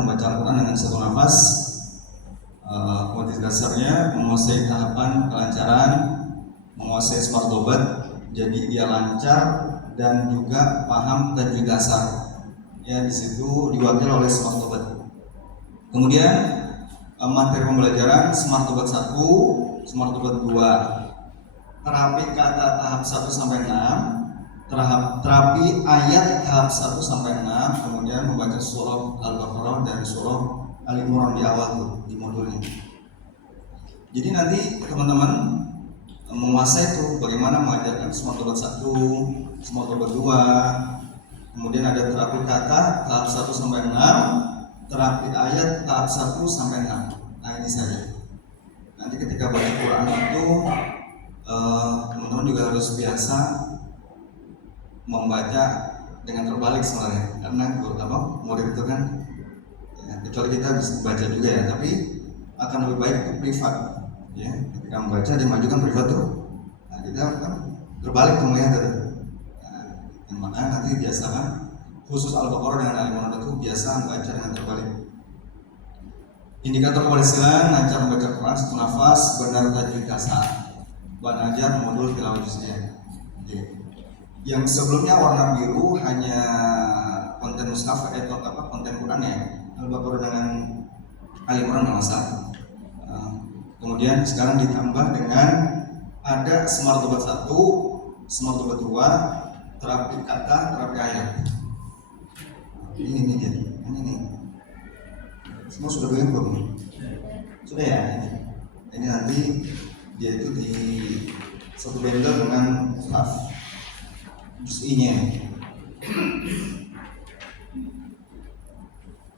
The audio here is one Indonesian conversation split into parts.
membaca Al-Quran dengan satu nafas. Kualitas dasarnya menguasai tahapan kelancaran, menguasai smart dobat, jadi dia lancar dan juga paham tajwid dasar. Ya, di situ diwakili oleh smart dobat. Kemudian materi pembelajaran smart dobat 1, smart dobat 2, terapi kata tahap 1 sampai 6, terapi ayat tahap 1 sampai 6, kemudian membaca surah Al-Baqarah dan surah Al-Imran di awal tuh, di modulnya. Jadi nanti teman-teman menguasai tuh bagaimana mengajarkan smart dobat 1, smart dobat 2, kemudian ada terapi kata tahap 1 sampai 6, terapi ayat tahap 1 sampai 6. Nah, ini saja. Nanti ketika baca Quran itu teman-teman juga harus biasa membaca dengan terbalik sebenarnya, karena murid itu kan ya, kecuali kita bisa baca juga ya, tapi akan lebih baik untuk privat ya. Ketika membaca dimajukan privat tuh, nah kita kan terbalik tuh melihat itu. Nah, makanya nanti biasakan khusus Al-Baqarah dengan Al-Imran itu biasa membaca dengan terbalik. Indikator keberhasilan lancar membaca Quran satu nafas, benar tajwid dasar, Ban Ajar modul tilawah juz'iyah. Yang sebelumnya warna biru hanya konten mushaf atau konten Quran ya, Al-Baqarah dengan Al-Imran nggak masalah. Kemudian sekarang ditambah dengan ada smart dobat 1, smart dobat 2, terapi kata, terapi ayat. Ini dia, ini nih. Semua sudah begitu belum? Sudah ya. Ini nanti dia itu di satu bundle dengan mushaf juz'inya.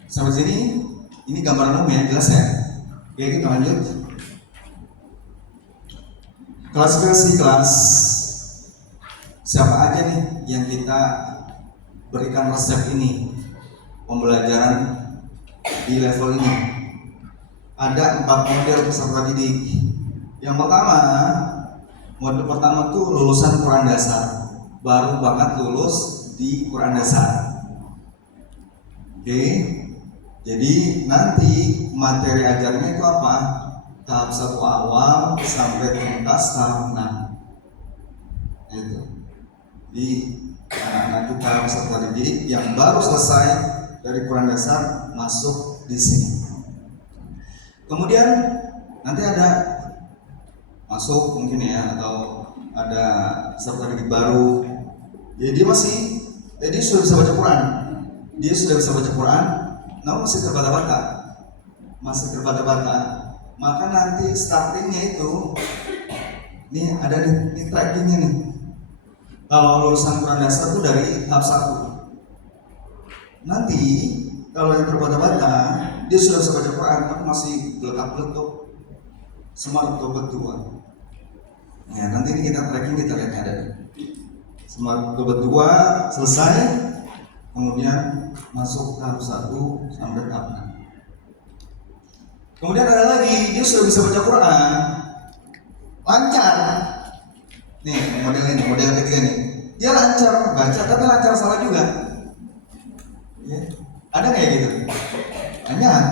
Sampai sini ini gambaran umum ya, jelas ya. Oke, kita lanjut. Klasifikasi kelas. Siapa aja nih yang kita berikan resep ini pembelajaran di level ini? Ada 4 model peserta didik. Yang pertama, model pertama tuh lulusan Quran dasar, baru banget lulus di Quran dasar. Oke, jadi nanti materi ajarnya itu apa? Tahap 1 awal sampai tuntas tahap 6. Itu. Jadi anak-anak kita peserta didik yang baru selesai dari Quran dasar masuk di sini. Kemudian nanti ada masuk mungkin ya, atau ada peserta didik baru. Jadi dia sudah bisa baca Quran. Dia sudah bisa baca Quran, namun masih terbata-bata. Maka nanti startingnya itu, nih ada nih trackingnya nih. Kalau lulusan Quran dasar itu dari tahap 1. Nanti kalau yang terbata-bata, dia sudah bisa baca Quran, tapi masih belekat-beletuk, smart dobat 2. Ya, nanti ini kita tracking, kita lihat ada smart dobat 2 selesai, kemudian masuk tahap 1 sampai tahap 6. Kemudian ada lagi, dia sudah bisa baca Quran, lancar. Nih model ini, model ketiga nih, dia lancar baca tapi lancar salah juga. Ya. Ada nggak gitu? Banyak.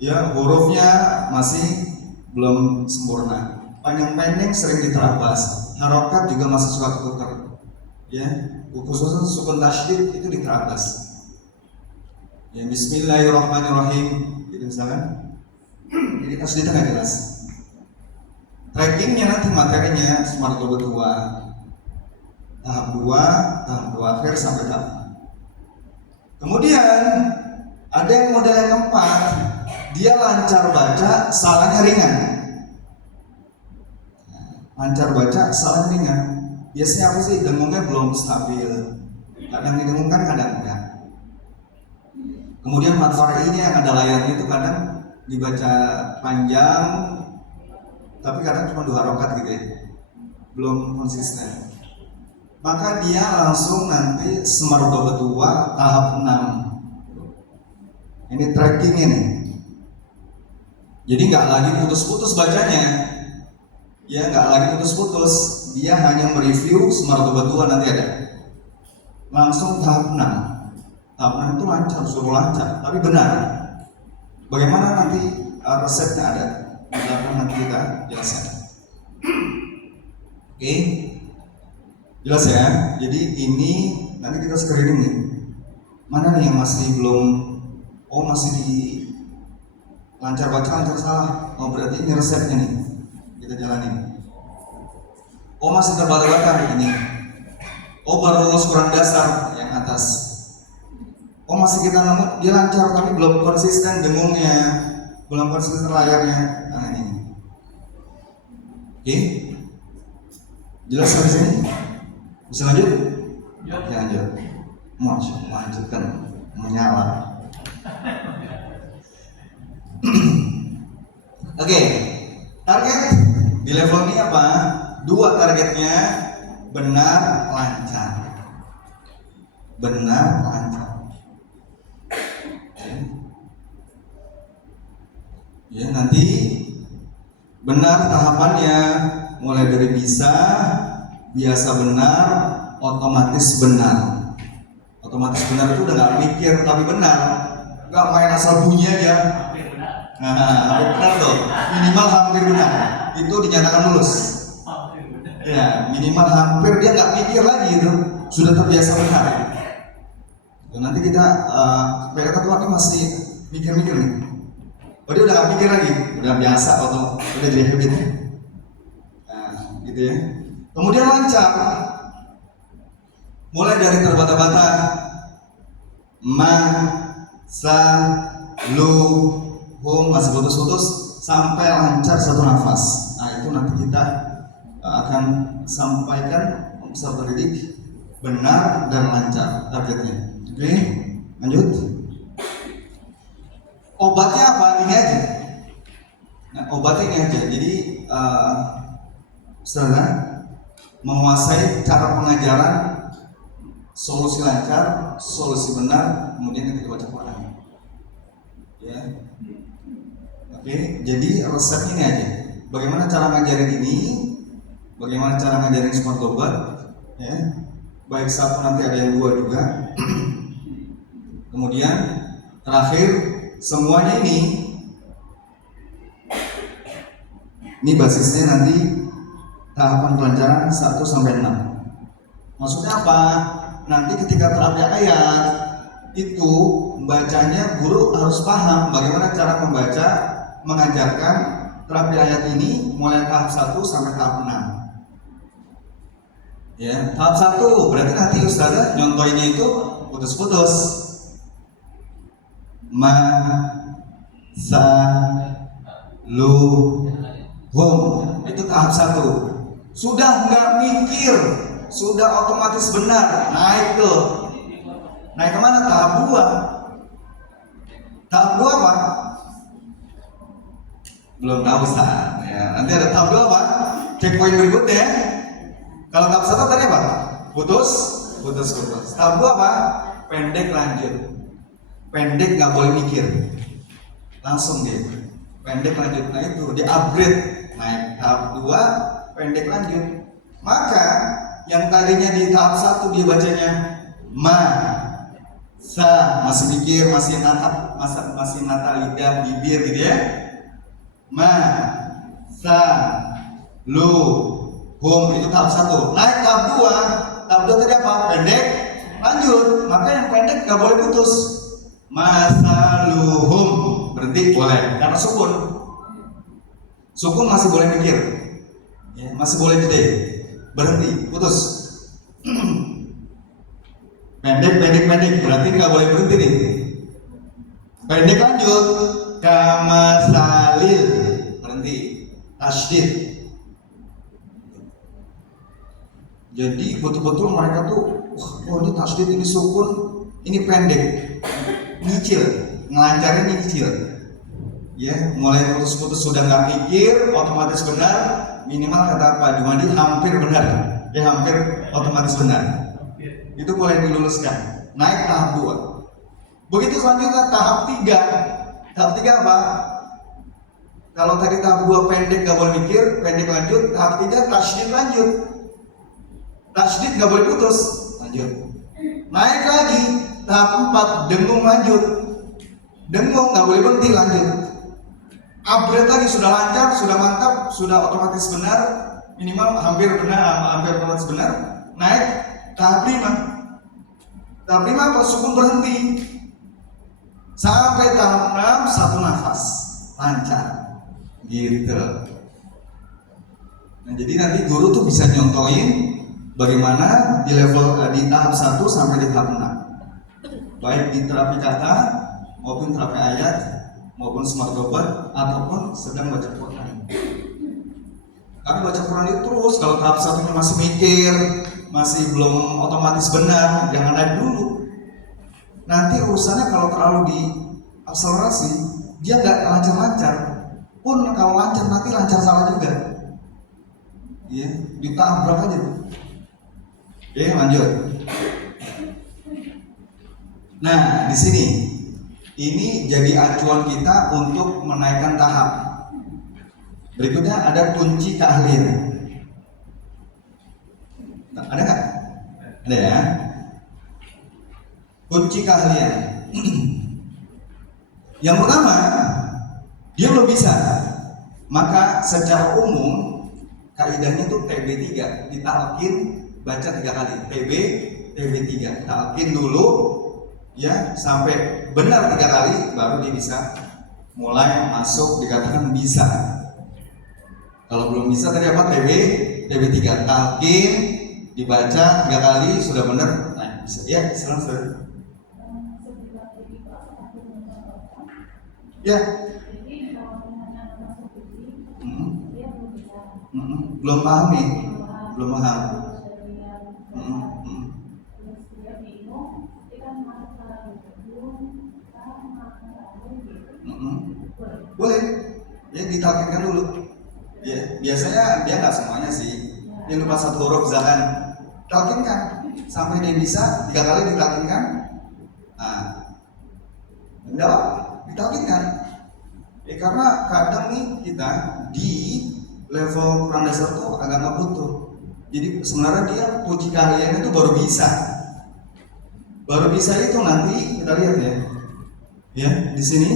Ya, hurufnya masih belum sempurna. Panjang-pendek sering diterabas, harokat juga masih suka ketukar. Ya, khususnya sukun tasydid itu diterabas. Ya, Bismillahirrahmanirrahim, gitu misalkan. Jadi tasydidnya nggak jelas. Trackingnya nanti materinya smart dobat 2, tahap 2 akhir sampai tahap 6. Kemudian ada yang model yang keempat, dia lancar baca, salahnya ringan. Lancar baca, salahnya ringan. Biasanya apa sih? Dengungnya belum stabil. Kadang didengungkan, kadang enggak. Kemudian matfari ini yang ada layarnya itu kadang dibaca panjang, tapi kadang cuma 2 harokat gitu ya, belum konsisten. Maka dia langsung nanti smart dobat 2 tahap 6. Ini trackingnya nih. Jadi nggak lagi putus-putus bacanya, ya nggak lagi putus-putus. Dia hanya mereview smart dobat 2 nanti ada. Langsung tahap 6. tahap 6 itu lancar, suruh lancar, tapi benar. Bagaimana nanti resepnya ada, nanti kita jelaskan. Oke, jelas ya. Jadi ini nanti kita screening nih. Mana nih yang masih belum? Oh, masih di lancar baca, lancar salah. Oh, berarti ini resepnya nih. Kita jalanin. Oh, masih terbata-bata ini. Oh, baru lulus kurang dasar yang atas. Oh, masih kita nemu dia lancar tapi belum konsisten dengungnya, belum konsisten layarnya. Nah ini. Oke, jelas sampai sini? Bisa lanjut? Ya, lanjut. Lanjutkan, menyala. Oke, target di level ini apa? 2 targetnya, benar lancar. Benar lancar. Ya, nanti benar tahapannya mulai dari bisa, biasa benar, otomatis benar. Otomatis benar itu udah nggak mikir tapi benar, nggak main asal bunyi aja. Nah, benar tuh, minimal hampir benar. Itu dinyatakan lulus. Ya, minimal hampir, dia nggak mikir lagi itu, sudah terbiasa benar. Dan nanti kita mereka tuh masih mikir-mikir nih. Oh, dia udah gak mikir lagi, udah biasa atau udah jadi habit. Nah, gitu ya. Kemudian lancar, mulai dari terbata-bata, ma, sa, lu, hum, masih putus-putus, sampai lancar satu nafas. Nah, itu nanti kita akan sampaikan peserta didik benar dan lancar targetnya. Oke, lanjut. Obatnya apa? Ini aja. Nah, obatnya ini aja. Jadi, saudara menguasai cara pengajaran, solusi lancar, solusi benar, kemudian kita baca Quran. Ya. Oke, jadi resepnya ini aja. Bagaimana cara ngajarin ini? Bagaimana cara ngajarin smart obat? Ya. Baik satu, nanti ada yang 2 juga. Kemudian terakhir, semuanya ini basisnya nanti tahapan kelancaran 1 sampai 6. Maksudnya apa? Nanti ketika terapi ayat itu bacanya guru harus paham bagaimana cara membaca, mengajarkan terapi ayat ini mulai tahap 1 sampai tahap 6. Ya, tahap 1 berarti nanti ustazah nyontoinnya itu putus-putus. Ma, sa, lu, hum, itu tahap 1. Sudah nggak mikir, sudah otomatis benar, naik tuh. Naik kemana? Tahap 2. Tahap 2 apa? Belum tahu Ustaz. Ya, nanti ada tahap 2 apa? Checkpoint berikutnya. Kalau tahap 1 tadi apa? Putus. Tahap 2 apa? Pendek lanjut. Pendek nggak boleh mikir, langsung dia pendek lanjut. Nah itu di upgrade, naik tahap 2, pendek lanjut. Maka yang tadinya di tahap 1 dia bacanya ma, sa, masih mikir, masih nata lidah, bibir gitu ya. Ma, sa, lu, hum, itu tahap 1. Naik tahap 2. Tahap 2 tadi apa? Pendek lanjut. Maka yang pendek nggak boleh putus. Masaluhum, berhenti boleh karena sukun masih boleh mikir, ya, masih boleh jeda, berhenti, putus. pendek berarti nggak boleh berhenti nih. Pendek lanjut, kamasalil, berhenti, tasydid. Jadi betul-betul mereka tuh, oh ini tasydid, ini sukun, ini pendek. Nyicil, ngelancarin nyicil. Ya, mulai putus-putus sudah nggak mikir, otomatis benar. Minimal kata Pak Jumadi hampir benar, ya hampir otomatis benar. Itu boleh diluluskan. Naik tahap 2. Begitu selanjutnya tahap 3. Tahap 3 apa? Kalau tadi tahap 2 pendek nggak boleh mikir, pendek lanjut. Tahap 3 tasydid lanjut. Tasydid nggak boleh putus, lanjut. Naik lagi tahap 4 dengung lanjut. Dengung nggak boleh berhenti, lanjut. Upgrade lagi, sudah lancar, sudah mantap, sudah otomatis benar, minimal hampir benar, hampir otomatis benar. Naik tahap 5. Tahap 5 apa? Sukun berhenti. Sampai tahap 6 satu nafas, lancar. Gitu. Nah, jadi nanti guru tuh bisa nyontohin bagaimana di level di tahap 1 sampai di tahap 6. Baik di terapi kata maupun terapi ayat maupun smart obat ataupun sedang baca Quran. Karena baca Quran itu terus, kalau tahap 1-nya masih mikir, masih belum otomatis benar, jangan naik dulu. Nanti urusannya kalau terlalu diakselerasi, dia nggak lancar-lancar. Pun kalau lancar nanti lancar salah juga. Ya, ditabrak aja tuh. Oke, lanjut. Nah, di sini ini jadi acuan kita untuk menaikkan tahap. Berikutnya ada kunci keahlian. Ada nggak? Ada ya. Kunci keahlian. Yang pertama, dia belum bisa. Maka secara umum kaidahnya itu TB3, ditalkin baca 3 kali. TB3, talkin dulu ya sampai benar 3 kali baru dia bisa mulai masuk, dikatakan bisa. Kalau belum bisa tadi apa? TB3, talkin dibaca 3 kali sudah benar, nah bisa. Ya, silakan. Ya. Belum paham nih, belum paham. Boleh, ya ditalkinkan dulu. Ya, biasanya dia nggak semuanya sih. Yang lupa 1 huruf jangan talkinkan sampai dia bisa 3 kali ditalkinkan. Nah, enggak ditalkinkan. Ya, karena kadang nih kita di level kurang dasar tuh agak nggak butuh. Jadi sebenarnya dia kunci keahliannya itu baru bisa. Baru bisa itu nanti kita lihat ya. Ya, di sini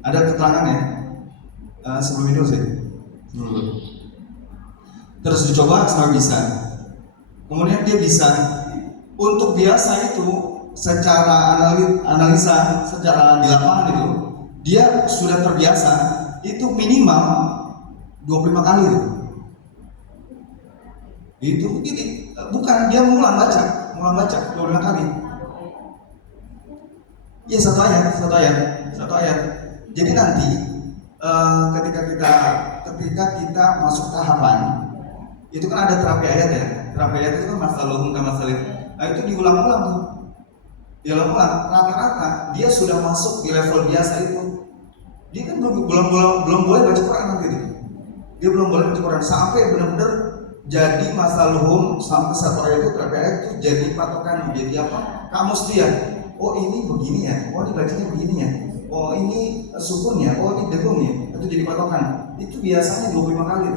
ada keterangan ya. Sebelum itu sih. Terus dicoba sampai bisa. Kemudian dia bisa. Untuk biasa itu secara analisa, secara di lapangan itu dia sudah terbiasa itu minimal 25 kali itu begini, bukan dia ngulang baca 25 kali ya, satu ayat. Jadi nanti ketika kita masuk tahapan itu kan ada terapi ayat ya. Terapi ayat itu kan masaluhum kamasalih. Nah itu diulang-ulang tuh. Diulang-ulang, rata-rata dia sudah masuk di level biasa itu. Dia kan belum boleh baca Quran nanti itu. Dia belum boleh baca Quran sampai benar-benar jadi masaluhum, sampai satu ayat itu terapi ayat itu jadi patokan, jadi apa? Kamus dia. Oh ini begini ya. Oh ini bacanya begini ya. Oh ini sukunnya. Oh ini dengungnya. Itu jadi patokan. Itu biasanya 25 kali.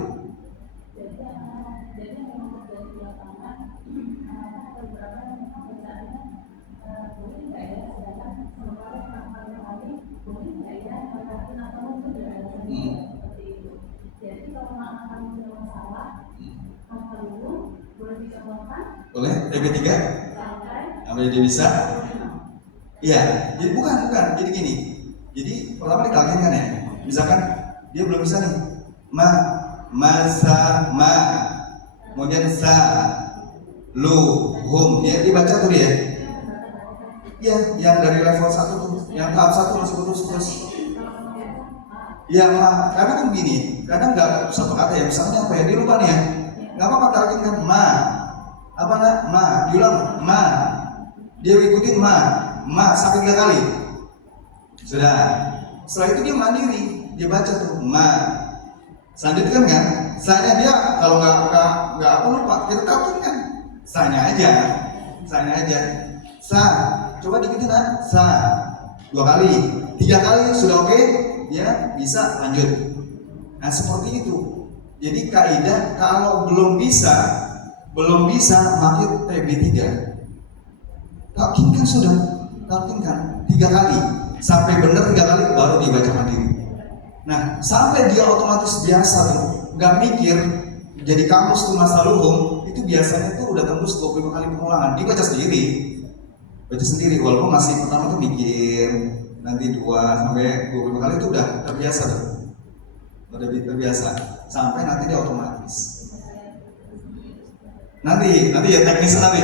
Boleh TB3 sampai dia bisa. Iya, jadi bukan. Jadi gini. Jadi pertama ditalkinkan ya. Misalkan dia belum bisa nih. Masa kemudian sa lu hum ya dibaca tuh dia. Ya, yang dari level 1 tuh, yang tahap 1 masuk terus. Ya, karena kan gini, kadang nggak satu kata ya, misalnya apa ya, dia lupa nih ya. Nggak apa-apa talkinkan diulang dia ikutin sampai 3 kali sudah. Setelah itu dia mandiri, dia baca tuh selanjutnya kan saya dia kalau nggak apa lupa kita talkinkan saya aja coba diikutin sa 2 kali 3 kali sudah oke, dia bisa lanjut. Nah seperti itu. Jadi kaidah kalau belum bisa makin TB3. talking kan sudah, talking kan 3 kali, sampai benar 3 kali baru dibaca mandiri. Nah, sampai dia otomatis biasa tuh, nggak mikir, jadi kamus tuh masa luhum, itu biasanya tuh udah tembus 25 kali pengulangan, dibaca sendiri, baca sendiri, walaupun masih pertama tuh mikir, nanti 2 sampai 25 kali itu udah terbiasa tuh, udah terbiasa, sampai nanti dia otomatis. Nanti ya teknis nanti,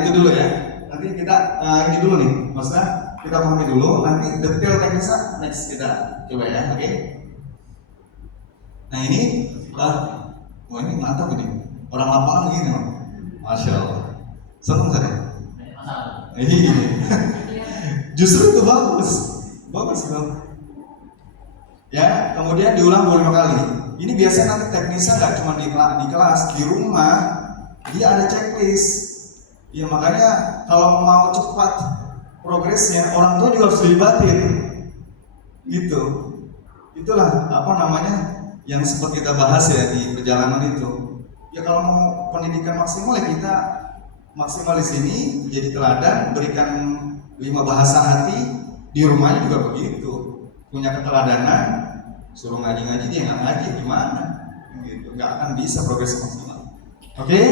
itu dulu ya, nanti kita ini dulu nih, maksudnya kita pahami dulu, nanti detail teknisnya next kita coba ya, oke? Nah ini, wah ini mantap ini, orang lapangan begini, masya Allah, seneng saya. Ini, justru itu bagus bang. Ya, kemudian diulang 25 kali. Ini biasanya nanti teknisnya nggak cuma di kelas, di rumah dia ada checklist. Ya makanya kalau mau cepat progresnya, orang tua juga harus dilibatin. Gitu. Itulah apa namanya yang sempat kita bahas ya di perjalanan itu. Ya kalau mau pendidikan maksimal ya kita maksimal di sini jadi teladan, berikan 5 bahasa hati, di rumahnya juga begitu. Punya keteladanan, suruh ngaji-ngaji dia nggak ngaji gimana? Gitu. Nggak akan bisa progres maksimal. Oke?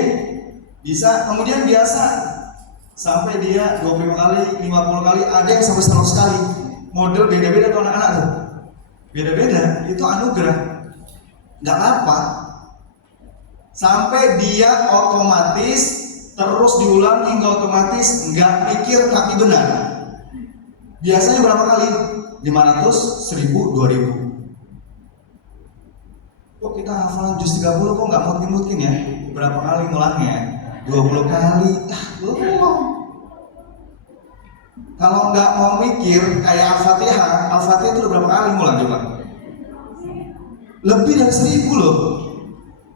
Bisa, kemudian biasa sampai dia 25 kali, 50 kali, ada yang sampai 100 kali. Model beda-beda tuh anak-anak tuh. Beda-beda, itu anugerah. Nggak apa. Sampai dia otomatis terus diulang hingga otomatis nggak mikir tapi benar. Biasanya berapa kali? 500, 1000, 2000. Kok kita hafalan juz 30 kok nggak mungkin ya? Berapa kali ngulangnya? 20 kali, belum. Kalau nggak mau mikir kayak Al-Fatihah itu udah berapa kali ngulang coba? Lebih dari 1000 loh.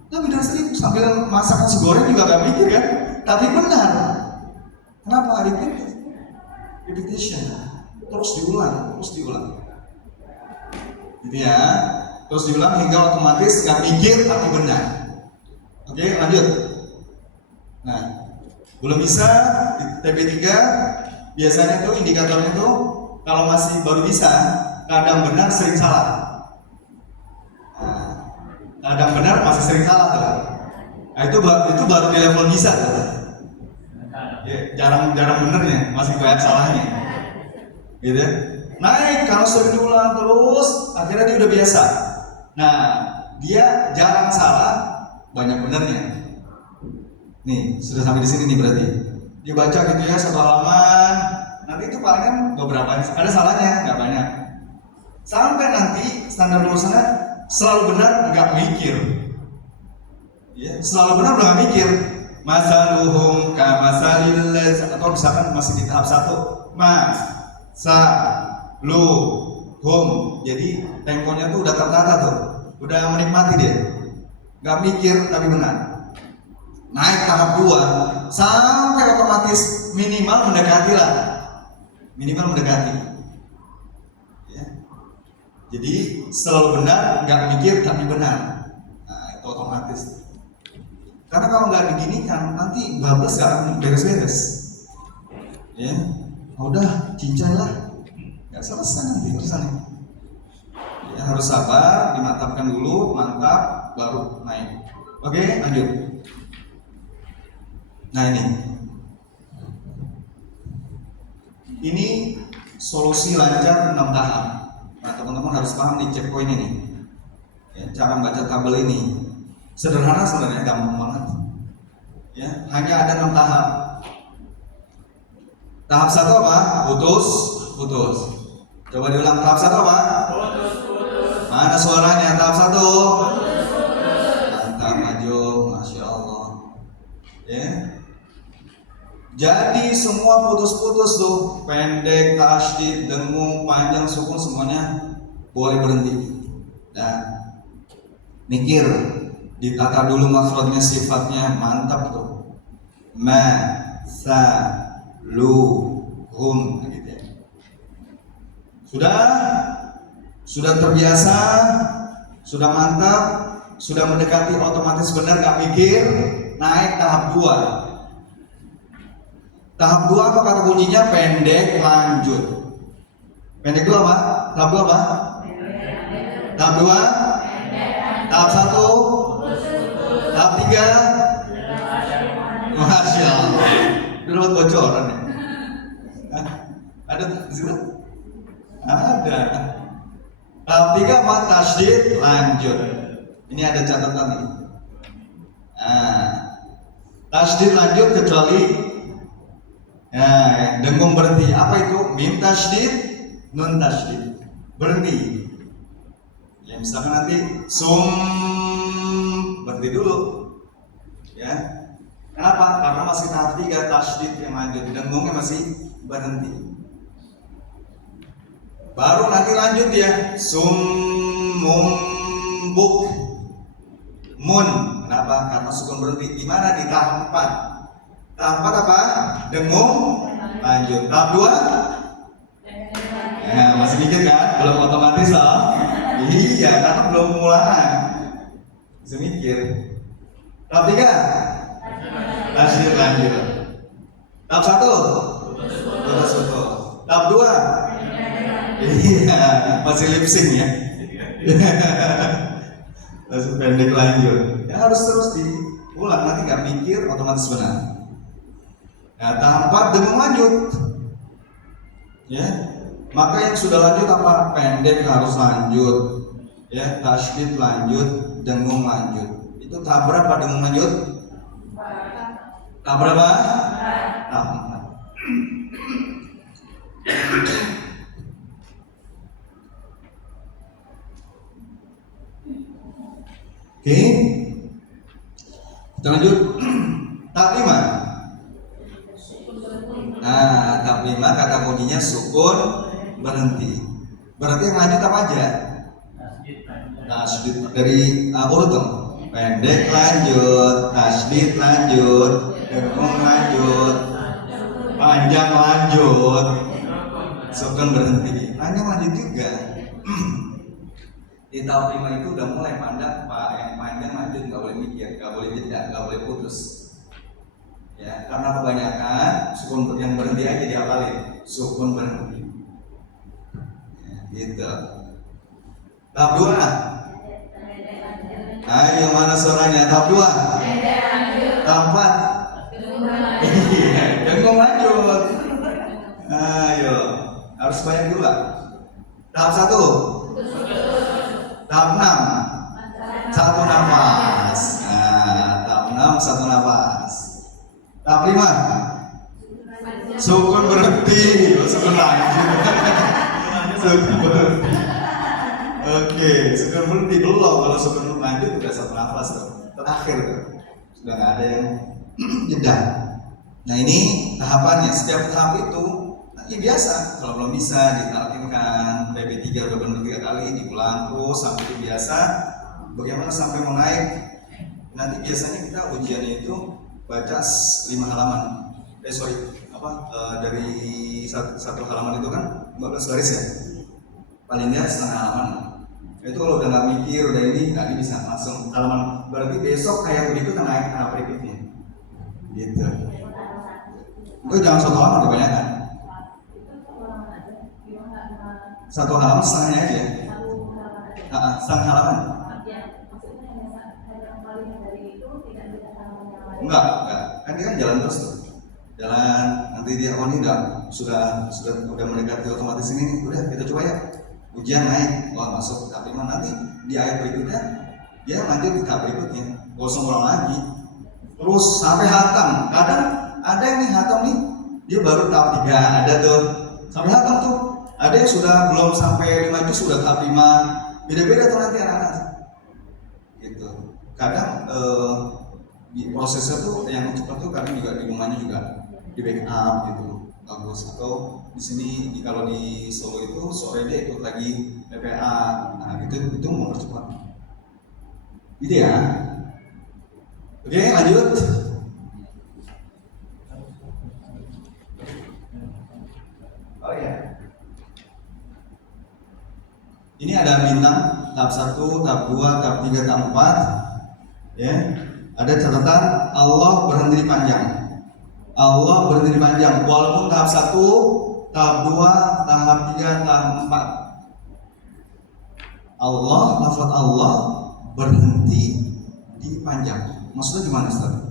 Lebih dari 1000, sambil masak nasi goreng juga nggak mikir kan? Tapi benar. Kenapa? Repetition. Terus diulang. Gitu ya. Terus diulang hingga otomatis nggak mikir tapi benar. Oke, lanjut. Nah, belum bisa di TP3 biasanya tuh indikatornya tuh kalau masih baru bisa, kadang benar sering salah. Nah, kadang benar masih sering salah tuh. Nah, itu baru di level bisa tuh. Ya, jarang benernya, masih banyak salahnya. Gitu. Naik kalau sering diulang terus, akhirnya dia udah biasa. Nah, dia jarang salah, banyak benernya. Nih, sudah sampai di sini nih berarti. Dibaca gitu ya 1 halaman, nanti itu paling kan beberapa ada salahnya, nggak banyak. Sampai nanti standar lulusannya selalu benar, nggak mikir. Ya, selalu benar nggak mikir. Masaluhum kamasalil atau misalkan masih di tahap 1, hum. Jadi temponya tuh udah tertata tuh, udah menikmati dia, nggak mikir tapi benar. Naik tahap 2 sampai otomatis minimal mendekati lah, ya. Jadi selalu benar, nggak mikir tapi benar. Nah itu otomatis. Karena kalau nggak diginikan nanti bablas nggak akan beres-beres. Ya, udah cincai lah, nggak selesai nanti urusannya. Ya, harus sabar, dimantapkan dulu, mantap, baru naik. Oke, lanjut. Nah ini solusi lancar 6 tahap. Nah teman-teman harus paham nih checkpoint ini. Ya, cara membaca tabel ini sederhana sebenarnya, gampang banget. Ya, hanya ada 6 tahap. Tahap 1 apa? Putus. Coba diulang, tahap 1 apa? Putus. Mana suaranya? Tahap 1. Mantap, maju, masya Allah. Ya. Jadi semua putus-putus tuh, pendek, tasydid, dengung, panjang, sukun semuanya boleh berhenti. Dan mikir, ditata dulu makhrajnya, sifatnya, mantap tuh. Hum, gitu ya. Sudah terbiasa, sudah mantap, sudah mendekati otomatis benar, nggak mikir, naik tahap 2. Tahap 2 apa kata kuncinya? Pendek lanjut. Pendek 2 apa? Tahap 2 apa? Tahap 2? Tahap 1? Tahap 3? Masya Allah. Itu dapat bocoran ya? Ada di situ? Ada. Tahap 3 apa? Tasydid lanjut. Ini ada catatan nih. Tasydid lanjut kecuali dengung berhenti. Apa itu? Mim tasydid, nun tasydid. Berhenti. Ya misalkan nanti sum, berhenti dulu. Ya. Kenapa? Karena masih tahap 3 tasydid yang lanjut. Dengungnya masih berhenti. Baru nanti lanjut ya. Sum, mum, buk, mun. Kenapa? Karena sukun berhenti. Di mana? Di tahap 4. Tahap 4 apa? Dengung lanjut. Tahap 2? Ya, masih dikit kan? Belum otomatis loh. Iya, karena belum mulaan. Bisa mikir. Tahap 3? Tasydid lanjut. Tahap 1? Putus. Tahap 2? Iya, masih lip sync ya. Langsung pendek lanjut. Ya harus terus diulang, nanti nggak mikir otomatis benar. Nah, tahap 4 dengung lanjut. Ya, maka yang sudah lanjut apa? Pendek harus lanjut. Ya, tasydid lanjut, dengung lanjut. Itu tahap berapa dengung lanjut? Tahap berapa? Tahap 4. Oke, kita lanjut. Tahap 5. Nah, tahap 5 kata kuncinya sukun berhenti. Berarti yang lanjut apa aja? Tasydid dari urut dong. Pendek lanjut, tasydid lanjut, dengung lanjut, panjang lanjut, sukun berhenti. Panjang lanjut juga. Di tahap 5 itu udah mulai pandang Pak, yang panjang lanjut, nggak boleh mikir, nggak boleh jeda, nggak boleh putus. Ya, karena kebanyakan sukun yang berhenti aja dihafalin, sukun berhenti. Ya, gitu. Tahap 2. Ayo mana suaranya? Tahap 2. Tahap 4. Iya, dengung lanjut. Ayo, harus banyak dulu lah. Tahap 1. Tahap 6. Satu nafas. Nah, tahap 6 satu nafas. Tahap 5. Sukun berhenti, sukun lanjut. Sukun berhenti. Oke, sukun berhenti belum. Kalau sukun lanjut udah satu nafas tuh. Terakhir tuh. Sudah nggak ada yang jeda. Nah ini tahapannya. Setiap tahap itu ya biasa. Kalau belum bisa ditalkinkan PP3 udah benar 3 kali, diulang terus sampai itu biasa. Bagaimana sampai mau naik? Nanti biasanya kita ujiannya itu baca 5 halaman. Dari satu halaman itu kan 15 baris ya. Paling nggak setengah halaman. Itu kalau udah nggak mikir, udah ini tadi bisa langsung halaman. Berarti besok kayak berikutnya naik tahap berikutnya. Gitu. Gue jangan satu halaman kebanyakan. Satu halaman setengahnya aja. Setengah halaman. Enggak. Kan dia kan jalan terus tuh. Jalan nanti dia ini sudah mendekati otomatis ini. Udah kita coba ya. Ujian naik, masuk tahap 5 nanti di ayat berikutnya dia lanjut di tahap berikutnya. Kosong ulang lagi. Terus sampai hatam. Kadang ada yang nih hatam nih dia baru tahap 3 ada tuh. Sampai hatam tuh. Ada yang sudah belum sampai 5 juz sudah tahap 5. Beda-beda tuh nanti anak-anak. Gitu. Kadang prosesnya tuh yang cepat tuh kadang juga di rumahnya juga di backup gitu bagus. Atau di sini kalau di Solo itu sore dia ikut lagi PPA. Nah itu mempercepat. Gitu ya. Oke lanjut. Oh ya. Ini ada bintang tahap 1, tahap 2, tahap 3, tahap 4. Ya. Ada catatan Allah berhenti panjang. Allah berhenti di panjang. Walaupun tahap 1, tahap 2, tahap 3, tahap 4. Allah, lafaz Allah berhenti di panjang. Maksudnya gimana Ustaz?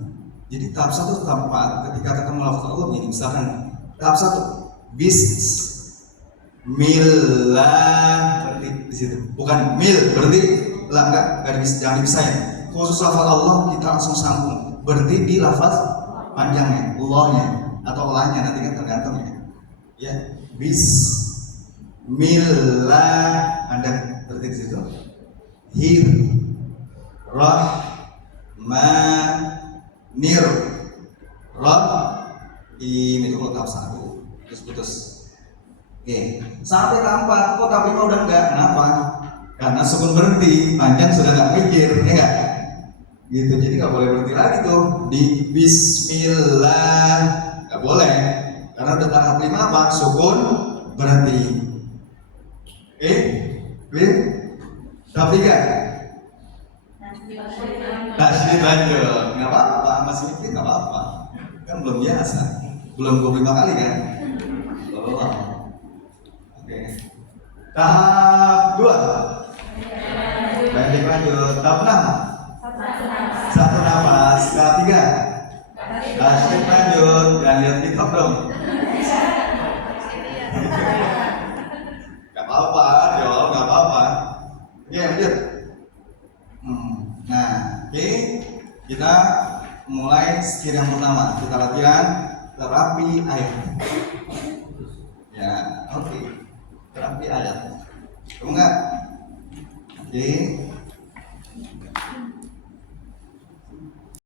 Jadi tahap 1 tahap 4 ketika ketemu lafaz Allah ini, misalkan tahap 1 Bismillah berhenti di situ. Bukan mil berhenti, lah enggak bisa, jangan dipisahin. Khusus lafaz Allah kita langsung sambung. Berhenti di lafaz panjangnya, Allahnya atau Allahnya, nanti kan tergantung ya. Ya, Bismillah Anda berhenti di situ. Hir Rahmanir Rahim itu kalau tahap 1 terus putus. Oke, sampai tahap 4 kok tahap 5 udah enggak. Kenapa? Karena sukun berhenti, panjang sudah enggak mikir, ya enggak? Gitu, jadi nggak boleh berhenti lagi tuh di Bismillah, nggak boleh karena udah tahap 5 apa? Sukun berhenti. Clear? Tahap 3 tasydid lanjut, nggak apa-apa, masih mikir nggak apa-apa, kan belum biasa, belum 25 kali kan? Oh. Oke. Tahap 2 pendek lanjut. Tahap 6 satu nafas. Tahap 3 tasydid lanjut. Jangan lihat TikTok dong. Gak apa-apa, jawab gak apa-apa. Oke, lanjut. Nah, oke, kita mulai skill yang pertama. Kita latihan terapi ayat. Ya, oke. Terapi ayat. Kamu enggak? Oke.